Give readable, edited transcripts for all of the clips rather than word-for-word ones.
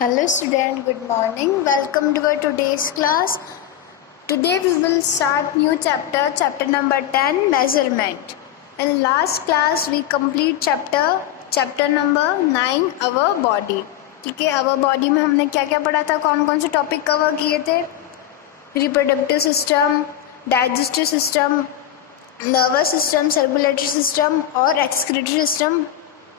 Hello student, good morning. Welcome to our today's class. Today we will start new chapter number 10, measurement. In last class we complete chapter number 9, our body. ठीक है, our body में हमने क्या क्या पढ़ा था, कौन कौन से टॉपिक कवर किए थे? Reproductive system, digestive system, nervous system, circulatory system और एक्सक्रीटरी सिस्टम,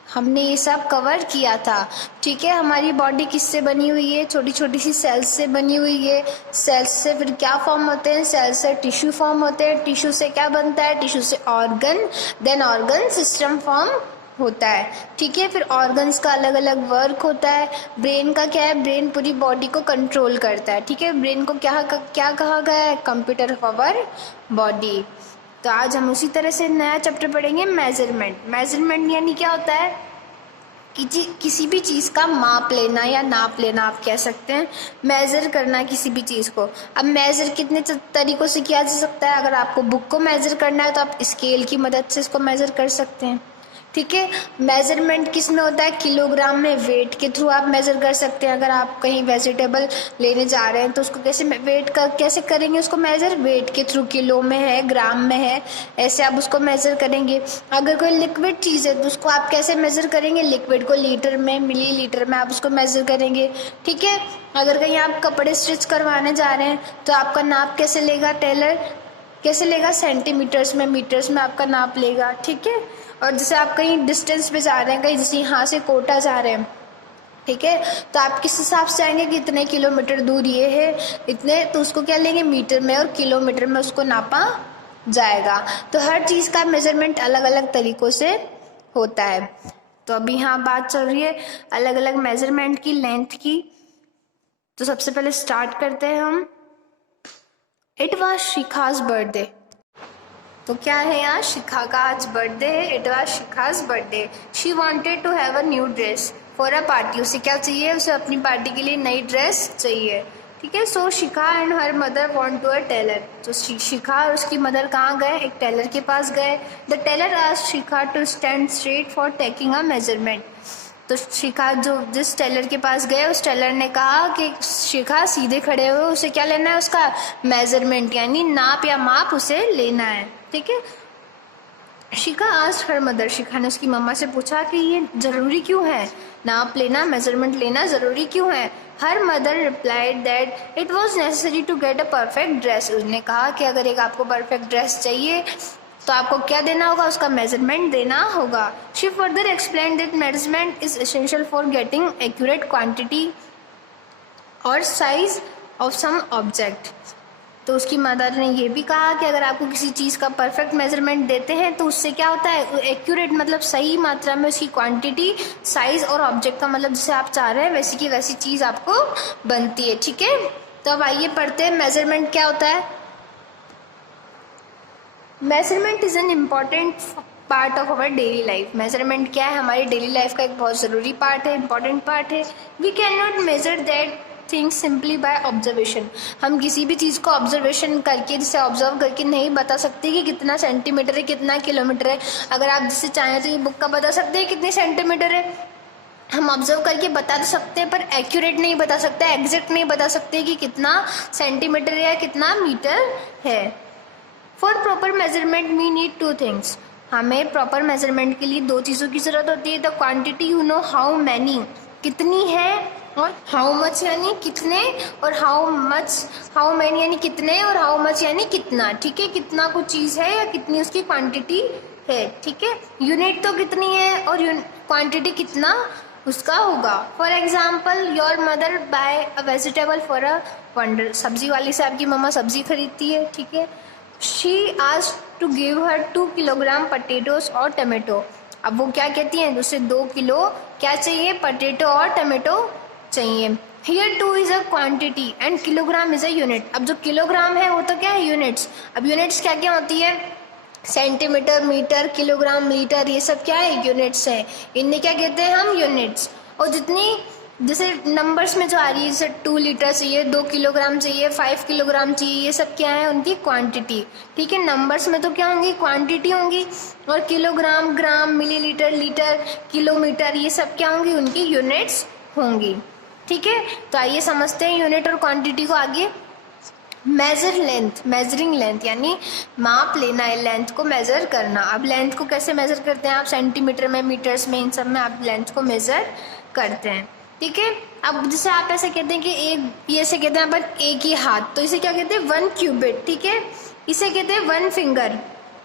हमने ये सब कवर किया था। ठीक है, हमारी बॉडी किससे बनी हुई है? छोटी छोटी सी सेल्स से बनी हुई है। सेल्स से फिर क्या फॉर्म होते हैं? सेल्स से टिश्यू फॉर्म होते हैं। टिश्यू से क्या बनता है? टिश्यू से organ, then organ system form होता है। ठीक है, फिर ऑर्गन्स का अलग अलग वर्क होता है। ब्रेन का क्या है? ब्रेन पूरी बॉडी को कंट्रोल करता है। ठीक है, ब्रेन को क्या कहा गया है? Computer of our body. तो आज हम उसी तरह से नया चैप्टर पढ़ेंगे, मेजरमेंट। मेजरमेंट यानी क्या होता है कि किसी भी चीज़ का माप लेना या नाप लेना, आप कह सकते हैं। मेज़र करना किसी भी चीज़ को। अब मेज़र कितने तरीक़ों से किया जा सकता है। अगर आपको बुक को मेज़र करना है तो आप स्केल की मदद से इसको मेज़र कर सकते हैं। ठीक है, मेजरमेंट किस में होता है? किलोग्राम में, वेट के थ्रू आप मेज़र कर सकते हैं। अगर आप कहीं वेजिटेबल लेने जा रहे हैं तो उसको कैसे करेंगे उसको मेज़र? वेट के थ्रू, किलो में है, ग्राम में है, ऐसे आप उसको मेज़र करेंगे। अगर कोई लिक्विड चीज़ है तो उसको आप कैसे मेज़र करेंगे? लिक्विड को लीटर में, मिली लीटर में आप उसको मेज़र करेंगे। ठीक है, अगर कहीं आप कपड़े स्टिच करवाने जा रहे हैं तो आपका नाप कैसे लेगा? टेलर कैसे लेगा? सेंटीमीटर्स में, मीटर्स में आपका नाप लेगा। ठीक है, और जैसे आप कहीं डिस्टेंस पे जा रहे हैं, कहीं जैसे यहाँ से कोटा जा रहे हैं, ठीक है, तो आप किस हिसाब से आएंगे कि इतने किलोमीटर दूर ये है, इतने, तो उसको क्या लेंगे? मीटर में और किलोमीटर में उसको नापा जाएगा। तो हर चीज़ का मेजरमेंट अलग अलग तरीक़ों से होता है। तो अभी यहाँ बात चल रही है अलग अलग मेजरमेंट की, लेंथ की। तो सबसे पहले स्टार्ट करते हैं हम। It was Shikha's birthday. तो क्या है यहाँ? शिखा का आज बर्थडे है। It was Shikha's birthday. She wanted to have a new dress for a party. उसे क्या चाहिए? उसे अपनी पार्टी के लिए नई ड्रेस चाहिए। ठीक है, so Shikha and her mother want to a tailor. तो शिखा और उसकी मदर कहाँ गए? एक टेलर के पास गए। The tailor asked Shikha to stand straight for taking a measurement. तो शिखा जिस टेलर के पास गए, उस टेलर ने कहा कि शिखा सीधे खड़े हुए, उसे क्या लेना है? उसका मेजरमेंट, यानी नाप या माप उसे लेना है। ठीक है, शिखा आस्क्ड हर मदर। शिखा ने उसकी मम्मा से पूछा कि ये ज़रूरी क्यों है? नाप लेना, मेजरमेंट लेना ज़रूरी क्यों है? Her mother replied that it was necessary to get a perfect dress. उसने कहा कि अगर एक आपको परफेक्ट ड्रेस चाहिए तो आपको क्या देना होगा? उसका मेजरमेंट देना होगा। She further explain that measurement is essential for getting accurate quantity और साइज ऑफ सम ऑब्जेक्ट। तो उसकी मदर ने ये भी कहा कि अगर आपको किसी चीज़ का परफेक्ट मेजरमेंट देते हैं तो उससे क्या होता है? एक्यूरेट मतलब सही मात्रा में उसकी क्वांटिटी, साइज और ऑब्जेक्ट का मतलब जैसे आप चाह रहे हैं वैसी की वैसी चीज़ आपको बनती है। ठीक है, तो अब आइए पढ़ते हैं मेजरमेंट क्या होता है। Measurement is an important part of our daily life. Measurement क्या है? हमारी डेली लाइफ का एक बहुत ज़रूरी पार्ट है, इंपॉर्टेंट पार्ट है। We can not measure that things simply by observation. हम किसी भी चीज़ को ऑब्जर्वेशन करके, जिसे ऑब्जर्व करके नहीं बता सकते कि कितना सेंटीमीटर है, कितना किलोमीटर है। अगर आप जिससे चाहें तो ये बुक का बता सकते हैं कितने सेंटीमीटर है। हम ऑब्जर्व करके बता तो सकते हैं पर एक्यूरेट नहीं बता सकते, एग्जैक्ट नहीं बता सकते कि कितना सेंटीमीटर है या कितना मीटर है। For proper measurement we need two things. हमें प्रॉपर मेजरमेंट के लिए दो चीज़ों की ज़रूरत होती है। The quantity, you know, how many, कितनी है, और हाउ मच यानी कितने, और हाउ मैनी यानी कितने, और हाउ मच यानी कितना। ठीक है, कितना कुछ चीज़ है या कितनी उसकी क्वांटिटी है। ठीक है, यूनिट तो कितनी है और क्वांटिटी कितना उसका होगा। For example, your mother by a vegetable for a wonder. सब्जी वाली से आपकी मम्मा सब्जी खरीदती है। ठीक है, she asked to give her 2 kilogram potatoes और टमेटो। अब वो क्या कहती हैं? उसे 2 किलो क्या चाहिए? पटेटो और टमेटो चाहिए। Here 2 is a quantity and kilogram is a unit. अब जो किलोग्राम है वो तो क्या है? यूनिट्स। अब यूनिट्स क्या क्या होती है? सेंटीमीटर, मीटर, किलोग्राम, लीटर, ये सब क्या है? यूनिट्स हैं। इन्हें क्या कहते हैं हम? यूनिट्स। और जितनी जैसे नंबर्स में जो आ रही है, जैसे 2 लीटर चाहिए, 2 किलोग्राम चाहिए, 5 किलोग्राम चाहिए, ये सब क्या है? उनकी क्वांटिटी। ठीक है, नंबर्स में तो क्या होंगी? क्वांटिटी होंगी। और किलोग्राम, ग्राम, मिलीलीटर, लीटर, किलोमीटर, ये सब क्या होंगी? उनकी यूनिट्स होंगी। ठीक है, तो आइए समझते हैं यूनिट और क्वांटिटी को आगे। मेजर लेंथ, मेजरिंग लेंथ यानी माप लेना है, लेंथ को मेजर करना। अब लेंथ को कैसे मेजर करते हैं आप? सेंटीमीटर में, मीटर्स में, इन सब में आप लेंथ को मेजर करते हैं। ठीक है, अब जैसे आप ऐसे कहते हैं कि एक, ये ऐसे कहते हैं अपन एक ही हाथ, तो इसे क्या कहते हैं? 1 क्यूबिट। ठीक है, इसे कहते हैं 1 फिंगर,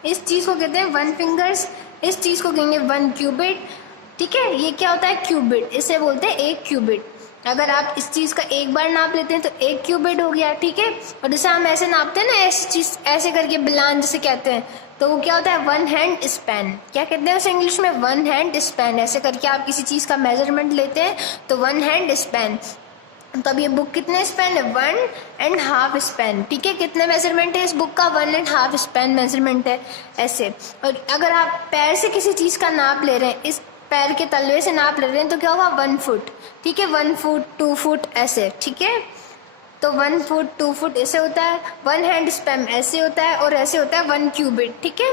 इस चीज़ को कहते हैं 1 फिंगर्स, इस चीज़ को कहेंगे 1 क्यूबिट। ठीक है, ये क्या होता है? क्यूबिट, इसे बोलते हैं 1 क्यूबिट। अगर आप इस चीज़ का एक बार नाप लेते हैं तो 1 क्यूबिट हो गया। ठीक है, और जैसे हम ऐसे नापते हैं ना, ऐसी चीज़ ऐसे करके बिलान जैसे कहते हैं, तो वो क्या होता है? 1 हैंड स्पैन। क्या कहते हैं उसे इंग्लिश में? 1 हैंड स्पैन। ऐसे करके आप किसी चीज़ का मेजरमेंट लेते हैं तो 1 हैंड स्पैन। तो अब ये बुक कितने स्पैन है? 1.5 स्पैन। ठीक है, कितने मेजरमेंट है इस बुक का? 1.5 स्पैन मेजरमेंट है ऐसे। और अगर आप पैर से किसी चीज़ का नाप ले रहे हैं, इस पैर के तलवे से नाप ले रहे हैं, तो क्या होगा? 1 फुट। ठीक है, 1 फुट, 2 फुट ऐसे। ठीक है, तो 1 फुट, 2 फुट ऐसे होता है, 1 हैंड स्पैन ऐसे होता है, और ऐसे होता है 1 क्यूबिट। ठीक है,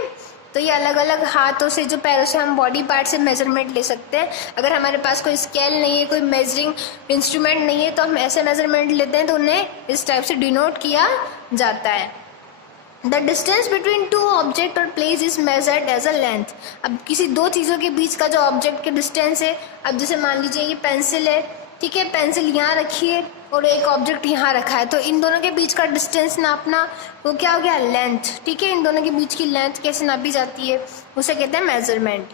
तो ये अलग अलग हाथों से, जो पैरों से हम बॉडी पार्ट से मेजरमेंट ले सकते हैं। अगर हमारे पास कोई स्केल नहीं है, कोई मेजरिंग इंस्ट्रूमेंट नहीं है, तो हम ऐसे मेजरमेंट लेते हैं, तो उन्हें इस टाइप से डिनोट किया जाता है। द डिस्टेंस बिटवीन 2 ऑब्जेक्ट और place is measured as a length. अब किसी दो चीज़ों के बीच का जो ऑब्जेक्ट के डिस्टेंस है, अब जैसे मान लीजिए ये पेंसिल है, ठीक है, पेंसिल यहाँ रखी है और एक ऑब्जेक्ट यहाँ रखा है, तो इन दोनों के बीच का डिस्टेंस नापना वो क्या हो गया? लेंथ। ठीक है, इन दोनों के बीच की लेंथ कैसे नापी जाती है, उसे कहते हैं measurement.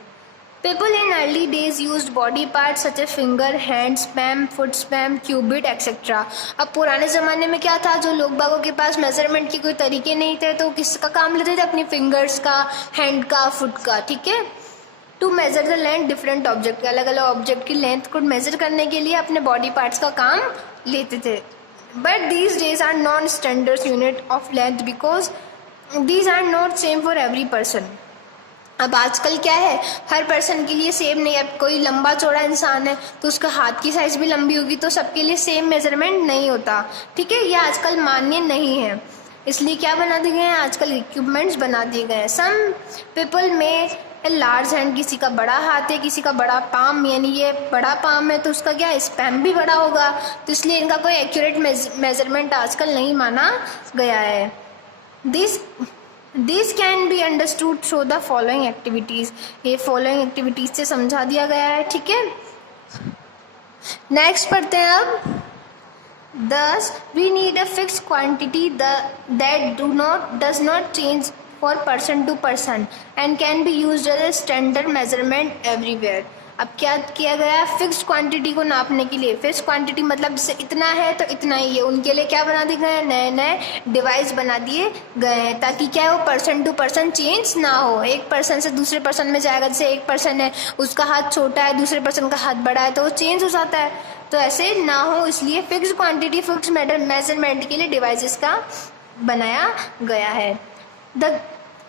People in early days used body parts such as finger, hand span, foot span, cubit, etc. अब पुराने ज़माने में क्या था? जो लोग बागों के पास मेजरमेंट के कोई तरीके नहीं थे, तो किसका काम लेते थे? अपनी फिंगर्स का, हैंड का, फुट का। ठीक है, to measure the length different object, अलग अलग ऑब्जेक्ट की लेंथ को मेजर करने के लिए अपने बॉडी पार्ट्स का काम लेते थे। But these days are non standard unit of length because these are not same for every person. अब आजकल क्या है, हर पर्सन के लिए सेम नहीं है। अब कोई लंबा चौड़ा इंसान है तो उसका हाथ की साइज भी लंबी होगी, तो सबके लिए सेम मेजरमेंट नहीं होता। ठीक है, ये आजकल मान्य नहीं है, इसलिए क्या बना दिए गए हैं? आजकल इक्विपमेंट्स बना दिए गए हैं। सम पीपल में लार्ज हैंड, किसी का बड़ा हाथ है, किसी का बड़ा पाम, यानी ये बड़ा पाम है तो उसका क्या स्पैम भी बड़ा होगा, तो इसलिए इनका कोई एक्यूरेट मेजरमेंट आजकल नहीं माना गया है। This can be understood through the following activities, ये फॉलोइंग एक्टिविटीज़ से समझा दिया गया है। ठीक है, नेक्स्ट पढ़ते हैं अब। Thus, we need a fixed quantity that does not change for person to person and can be used as a standard measurement everywhere. अब क्या किया गया? फिक्स्ड क्वांटिटी को नापने के लिए, फिक्स्ड क्वांटिटी मतलब जैसे इतना है तो इतना ही है, उनके लिए क्या बना दिए गए हैं? नए नए डिवाइस बना दिए गए हैं, ताकि क्या है, वो पर्सन टू पर्सन चेंज ना हो। एक पर्सन से दूसरे पर्सन में जाएगा, जैसे एक पर्सन है उसका हाथ छोटा है, दूसरे पर्सन का हाथ बड़ा है, तो वो चेंज हो जाता है, तो ऐसे ना हो, इसलिए फिक्स्ड क्वांटिटी, फिक्स्ड मेजरमेंट के लिए डिवाइसेस का बनाया गया है।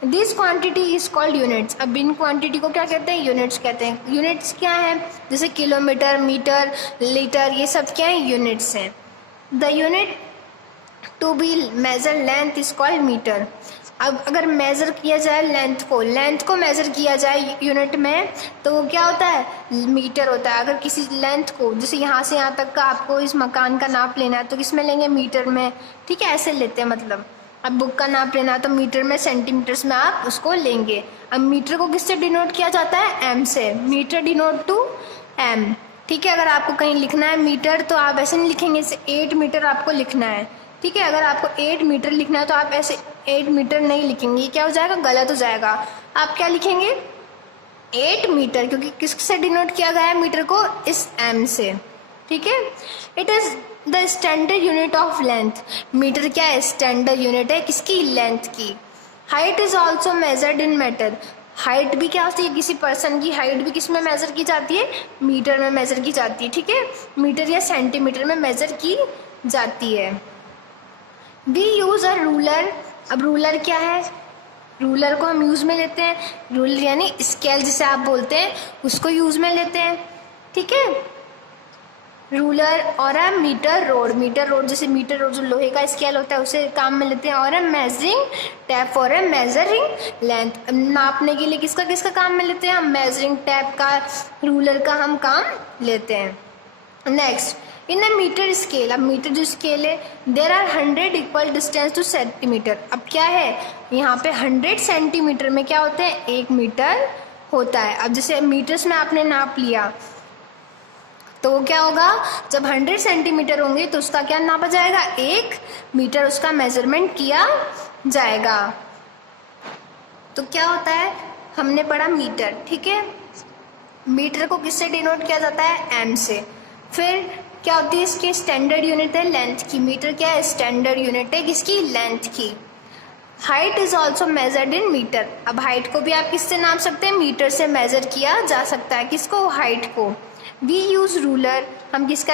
This quantity is called units. अब इन क्वांटिटी को क्या कहते हैं? यूनिट्स कहते हैं। यूनिट्स क्या है? जैसे किलोमीटर, मीटर, लीटर, ये सब क्या है? यूनिट्स हैं। The unit to be measure length is called metre. अब अगर मेज़र किया जाए लेंथ को मेज़र किया जाए यूनिट में, तो वो क्या होता है? मीटर होता है। अगर किसी लेंथ को, जैसे यहाँ से यहाँ तक का आपको इस मकान का नाप लेना है, तो किस में लेंगे? मीटर में। ठीक है, ऐसे लेते हैं। मतलब अब बुक का नाप लेना है तो मीटर में, सेंटीमीटर्स में आप उसको लेंगे। अब मीटर को किससे डिनोट किया जाता है? एम से। Metre denote to M. ठीक है, अगर आपको कहीं लिखना है मीटर, तो आप ऐसे नहीं लिखेंगे, इसे 8 मीटर आपको लिखना है। ठीक है, अगर आपको 8 मीटर लिखना है तो आप ऐसे 8 मीटर नहीं लिखेंगे, क्या हो जाएगा? गलत हो जाएगा। आप क्या लिखेंगे? 8 मीटर, क्योंकि किससे डिनोट किया गया है मीटर को? इस एम से। ठीक है, it is the standard unit of length. Metre क्या है? स्टैंडर्ड यूनिट है किसकी? लेंथ की। Height is also measured in metre. Height भी क्या होती है? किसी पर्सन की हाइट भी किस में मेजर की जाती है? मीटर में मेजर की जाती है। ठीक है, मीटर या सेंटीमीटर में मेजर की जाती है। We use a ruler. अब रूलर क्या है? रूलर को हम यूज में लेते हैं। रूलर यानी स्केल जिसे आप बोलते हैं, उसको यूज में लेते हैं। ठीक है, रूलर और अ मीटर रोड। मीटर रोड, जैसे मीटर रोड जो लोहे का स्केल होता है, उसे काम में लेते हैं। और a measuring tap for a measuring length. नापने के लिए किसका किसका काम में लेते हैं? हम मेजरिंग टैप का, रूलर का हम काम लेते हैं। Next, in a metre scale, अब मीटर जो स्केल है, there are 100 equal distance to centimetre. अब क्या है यहाँ पे 100 सेंटीमीटर में क्या होते हैं, 1 मीटर होता है। अब जैसे मीटर्स में आपने नाप लिया तो वो क्या होगा, जब 100 सेंटीमीटर होंगे तो उसका क्या नापा जाएगा, 1 मीटर उसका मेजरमेंट किया जाएगा। तो क्या होता है, हमने पढ़ा मीटर, ठीक है। मीटर को किससे डिनोट किया जाता है, एम से। फिर क्या होती है इसकी स्टैंडर्ड यूनिट है लेंथ की। मीटर क्या है, स्टैंडर्ड यूनिट है किसकी, लेंथ की। Height is also measured in metre. अब हाइट को भी आप किससे नाप सकते हैं, मीटर से मेजर किया जा सकता है। किसको, हाइट को। वी यूज रूलर, हम किसका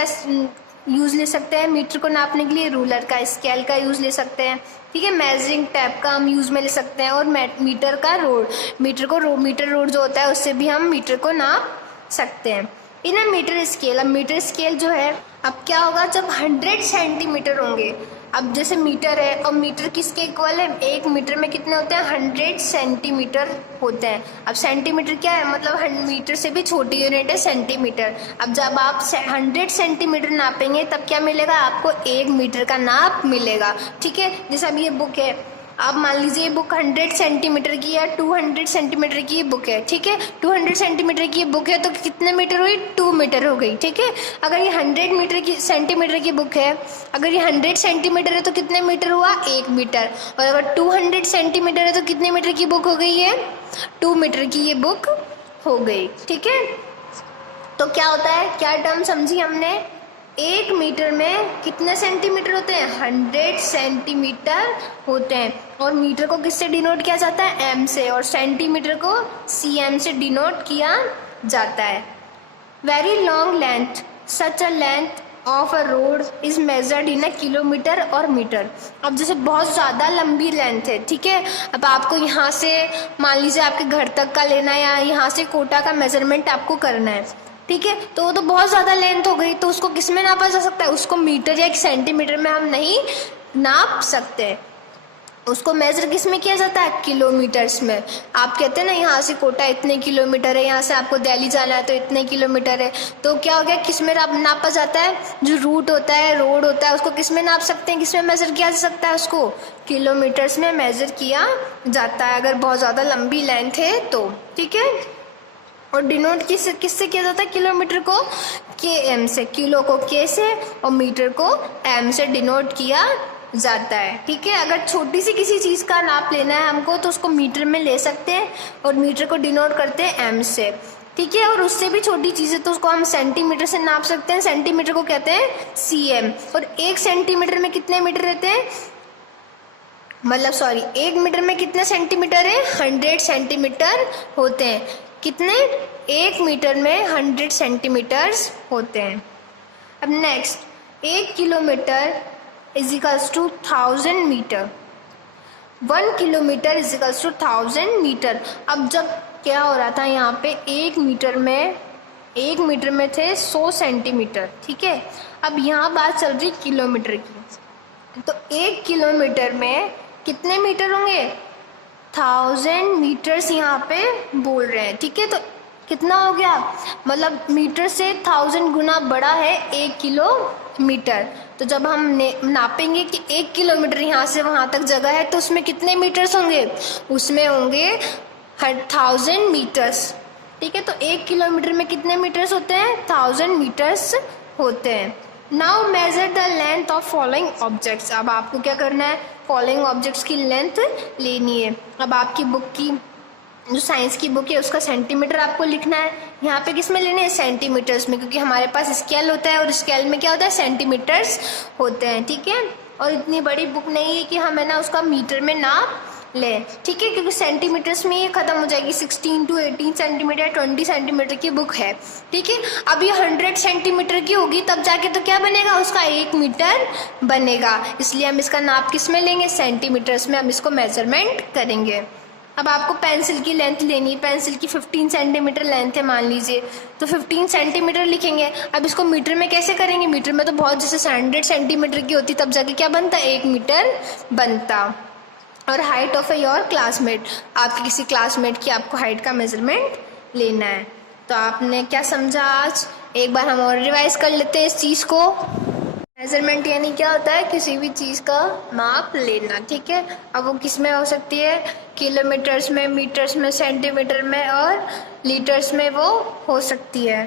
यूज़ ले सकते हैं मीटर को नापने के लिए, रूलर का, स्केल का यूज़ ले सकते हैं, ठीक है। मेजरिंग टैप का हम यूज़ में ले सकते हैं, और मीटर का रोड, मीटर रोड जो होता है उससे भी हम मीटर को नाप सकते हैं। इन अ मीटर स्केल, अब मीटर स्केल जो है, अब क्या होगा जब 100 सेंटीमीटर होंगे। अब जैसे मीटर है और मीटर किसके इक्वल है, 1 मीटर में कितने होते हैं, 100 सेंटीमीटर होते हैं। अब सेंटीमीटर क्या है, मतलब मीटर से भी छोटी यूनिट है सेंटीमीटर। अब जब आप 100 सेंटीमीटर नापेंगे तब क्या मिलेगा आपको, 1 मीटर का नाप मिलेगा, ठीक है। जैसे अब ये बुक है, आप मान लीजिए बुक 100 सेंटीमीटर की या 200 सेंटीमीटर की बुक है, ठीक है। 200 सेंटीमीटर की बुक है तो कितने मीटर हुई, 2 मीटर हो गई, ठीक है। अगर ये 100 सेंटीमीटर की बुक है, अगर ये 100 सेंटीमीटर है तो कितने मीटर हुआ, 1 मीटर। और अगर 200 सेंटीमीटर है तो कितने मीटर की बुक हो गई है, 2 मीटर की ये बुक हो गई, ठीक है। तो क्या होता है, क्या टर्म समझी हमने, 1 मीटर में कितने सेंटीमीटर होते हैं, 100 सेंटीमीटर होते हैं। और मीटर को किससे डिनोट किया जाता है, एम से, और सेंटीमीटर को cm से डिनोट किया जाता है। Very long length, such a length of a road is measured in a kilometre और मीटर। अब जैसे बहुत ज़्यादा लंबी लेंथ है, ठीक है। अब आपको यहाँ से मान लीजिए आपके घर तक का लेना है, या यहाँ से कोटा का मेजरमेंट आपको करना है, ठीक है। तो वो तो बहुत ज़्यादा लेंथ हो गई, तो उसको किस में नापा जा सकता है, उसको मीटर या सेंटीमीटर में हम नहीं नाप सकते। उसको मेजर किस में किया जाता है, किलोमीटर्स में। आप कहते हैं ना यहाँ से कोटा इतने किलोमीटर है, यहाँ से आपको दिल्ली जाना है तो इतने किलोमीटर है। तो क्या हो गया, किस में नापा जाता है, जो रूट होता है, रोड होता है, उसको किस में नाप सकते हैं, किस में मेजर किया जा सकता है, उसको किलोमीटर्स में मेजर किया जाता है, अगर बहुत ज़्यादा लंबी लेंथ है तो, ठीक है। और डिनोट किससे किया जाता है, किलोमीटर को km से, किलो को k से और मीटर को m से डिनोट किया जाता है, ठीक है। अगर छोटी सी किसी चीज़ का नाप लेना है हमको तो उसको मीटर में ले सकते हैं, और मीटर को डिनोट करते हैं m से, ठीक है। और उससे भी छोटी चीज़ है तो उसको हम सेंटीमीटर से नाप सकते हैं, सेंटीमीटर को कहते हैं cm। और 1 सेंटीमीटर में कितने मीटर रहते हैं, मतलब सॉरी 1 मीटर में कितने सेंटीमीटर है, 100 सेंटीमीटर होते हैं। कितने, 1 मीटर में 100 सेंटीमीटर्स होते हैं। अब next, 1 kilometre is equals to 1000 metre, 1 kilometre is equals to 1000 metre. अब जब क्या हो रहा था यहाँ पे, 1 मीटर में थे 100 सेंटीमीटर, ठीक है। अब यहाँ बात चल रही किलोमीटर की, तो 1 किलोमीटर में कितने मीटर होंगे, 1000 मीटर्स यहाँ पे बोल रहे हैं, ठीक है। तो कितना हो गया, मतलब मीटर से 1000 गुना बड़ा है 1 किलोमीटर। तो जब हम नापेंगे कि 1 किलोमीटर यहाँ से वहाँ तक जगह है तो उसमें कितने मीटर्स होंगे, उसमें होंगे 1000 मीटर्स, ठीक है। तो 1 किलोमीटर में कितने मीटर्स होते हैं, 1000 मीटर्स होते हैं। Now major the length of following objects. अब आपको क्या करना है, फॉलोइंग ऑब्जेक्ट्स की लेंथ लेनी है। अब आपकी बुक की जो साइंस की बुक है उसका सेंटीमीटर आपको लिखना है, यहाँ पे किस में लेने हैं, सेंटीमीटर्स में, क्योंकि हमारे पास स्केल होता है और स्केल में क्या होता है, सेंटीमीटर्स होते हैं, ठीक है। और इतनी बड़ी बुक नहीं है कि हमें ना उसका मीटर में नाप लें, ठीक है, क्योंकि सेंटीमीटर्स में ये खत्म हो जाएगी। 16 to 18 सेंटीमीटर, 20 सेंटीमीटर की बुक है, ठीक है। अब ये 100 सेंटीमीटर की होगी तब जाके तो क्या बनेगा, उसका 1 मीटर बनेगा। इसलिए हम इसका नाप किस में लेंगे, सेंटीमीटर्स में हम इसको मेजरमेंट करेंगे। अब आपको पेंसिल की लेंथ लेनी है, पेंसिल की 15 सेंटीमीटर लेंथ है मान लीजिए, तो 15 सेंटीमीटर लिखेंगे। अब इसको मीटर में कैसे करेंगे, मीटर में तो बहुत जैसे 100 सेंटीमीटर की होती तब जाके क्या बनता, 1 मीटर बनता। और हाइट ऑफ योर क्लासमेट, आपके किसी क्लासमेट की आपको हाइट का मेजरमेंट लेना है। तो आपने क्या समझा आज, एक बार हम और रिवाइज कर लेते हैं इस चीज़ को। मेजरमेंट यानी क्या होता है, किसी भी चीज़ का माप लेना, ठीक है। अब वो किस में हो सकती है, किलोमीटर्स में, मीटर्स में, सेंटीमीटर में और लीटर्स में वो हो सकती है।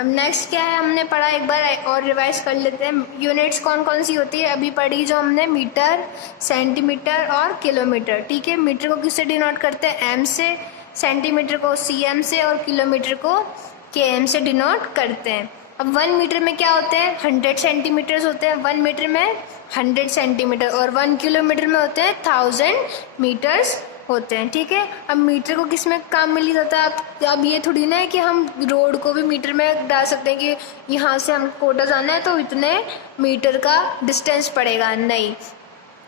अब नेक्स्ट क्या है, हमने पढ़ा, एक बार और रिवाइज कर लेते हैं। यूनिट्स कौन कौन सी होती है, अभी पढ़ी जो हमने, मीटर, सेंटीमीटर और किलोमीटर, ठीक है। मीटर को किससे डिनोट करते हैं, एम से, सेंटीमीटर को सीएम से और किलोमीटर को केएम से डिनोट करते हैं। अब 1 मीटर में क्या होते हैं, 100 सेंटीमीटर्स होते हैं, 1 मीटर में 100 सेंटीमीटर, और 1 किलोमीटर में होते हैं 1000 मीटर्स होते हैं, ठीक है। अब मीटर को किस में काम मिल जाता है, अब ये थोड़ी ना है कि हम रोड को भी मीटर में डाल सकते हैं कि यहाँ से हम कोटा जाना है तो इतने मीटर का डिस्टेंस पड़ेगा, नहीं।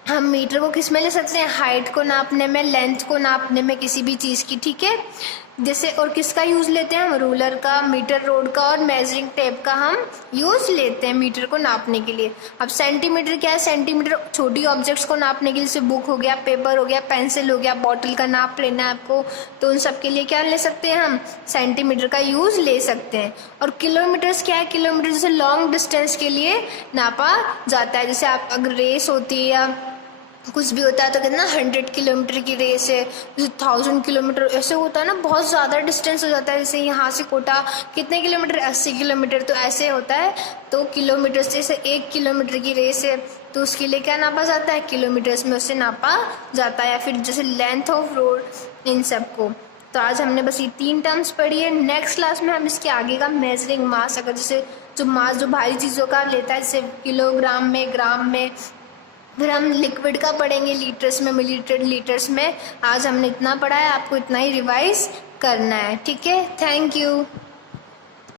हम मीटर को किस में ले सकते हैं, हाइट को नापने में, लेंथ को नापने में, किसी भी चीज़ की, ठीक है। जैसे और किसका यूज़ लेते हैं हम, रूलर का, मीटर रोड का और मेजरिंग टेप का हम यूज़ लेते हैं मीटर को नापने के लिए। अब सेंटीमीटर क्या है, सेंटीमीटर छोटी ऑब्जेक्ट्स को नापने के लिए, जैसे बुक हो गया, पेपर हो गया, पेंसिल हो गया, बॉटल का नाप लेना है आपको, तो उन सब के लिए क्या ले सकते हैं हम, सेंटीमीटर का यूज़ ले सकते हैं। और किलोमीटर्स क्या है, किलोमीटर जैसे लॉन्ग डिस्टेंस के लिए नापा जाता है। जैसे आप अगर रेस होती है या कुछ भी होता है तो कितना 100 किलोमीटर की रेस है, जैसे 1000 किलोमीटर, ऐसे होता है ना, बहुत ज़्यादा डिस्टेंस हो जाता है। जैसे यहाँ से कोटा कितने किलोमीटर, 80 किलोमीटर, तो ऐसे होता है। तो किलोमीटर से, जैसे 1 किलोमीटर की रेस है तो उसके लिए क्या नापा जाता है, किलोमीटर्स में उससे नापा जाता है। या फिर जैसे लेंथ ऑफ रोड, इन सब को। तो आज हमने बस ये 3 टर्म्स पढ़ी है। नेक्स्ट क्लास में हम इसके आगे का मेजरिंग मास, अगर जैसे जो मास जो भारी चीज़ों का लेता है, जैसे किलोग्राम में, ग्राम में, फिर हम लिक्विड का पढ़ेंगे, लीटर्स में, मिलीलीटर, लीटर्स में। आज हमने इतना पढ़ा है, आपको इतना ही रिवाइज करना है, ठीक है। Thank you.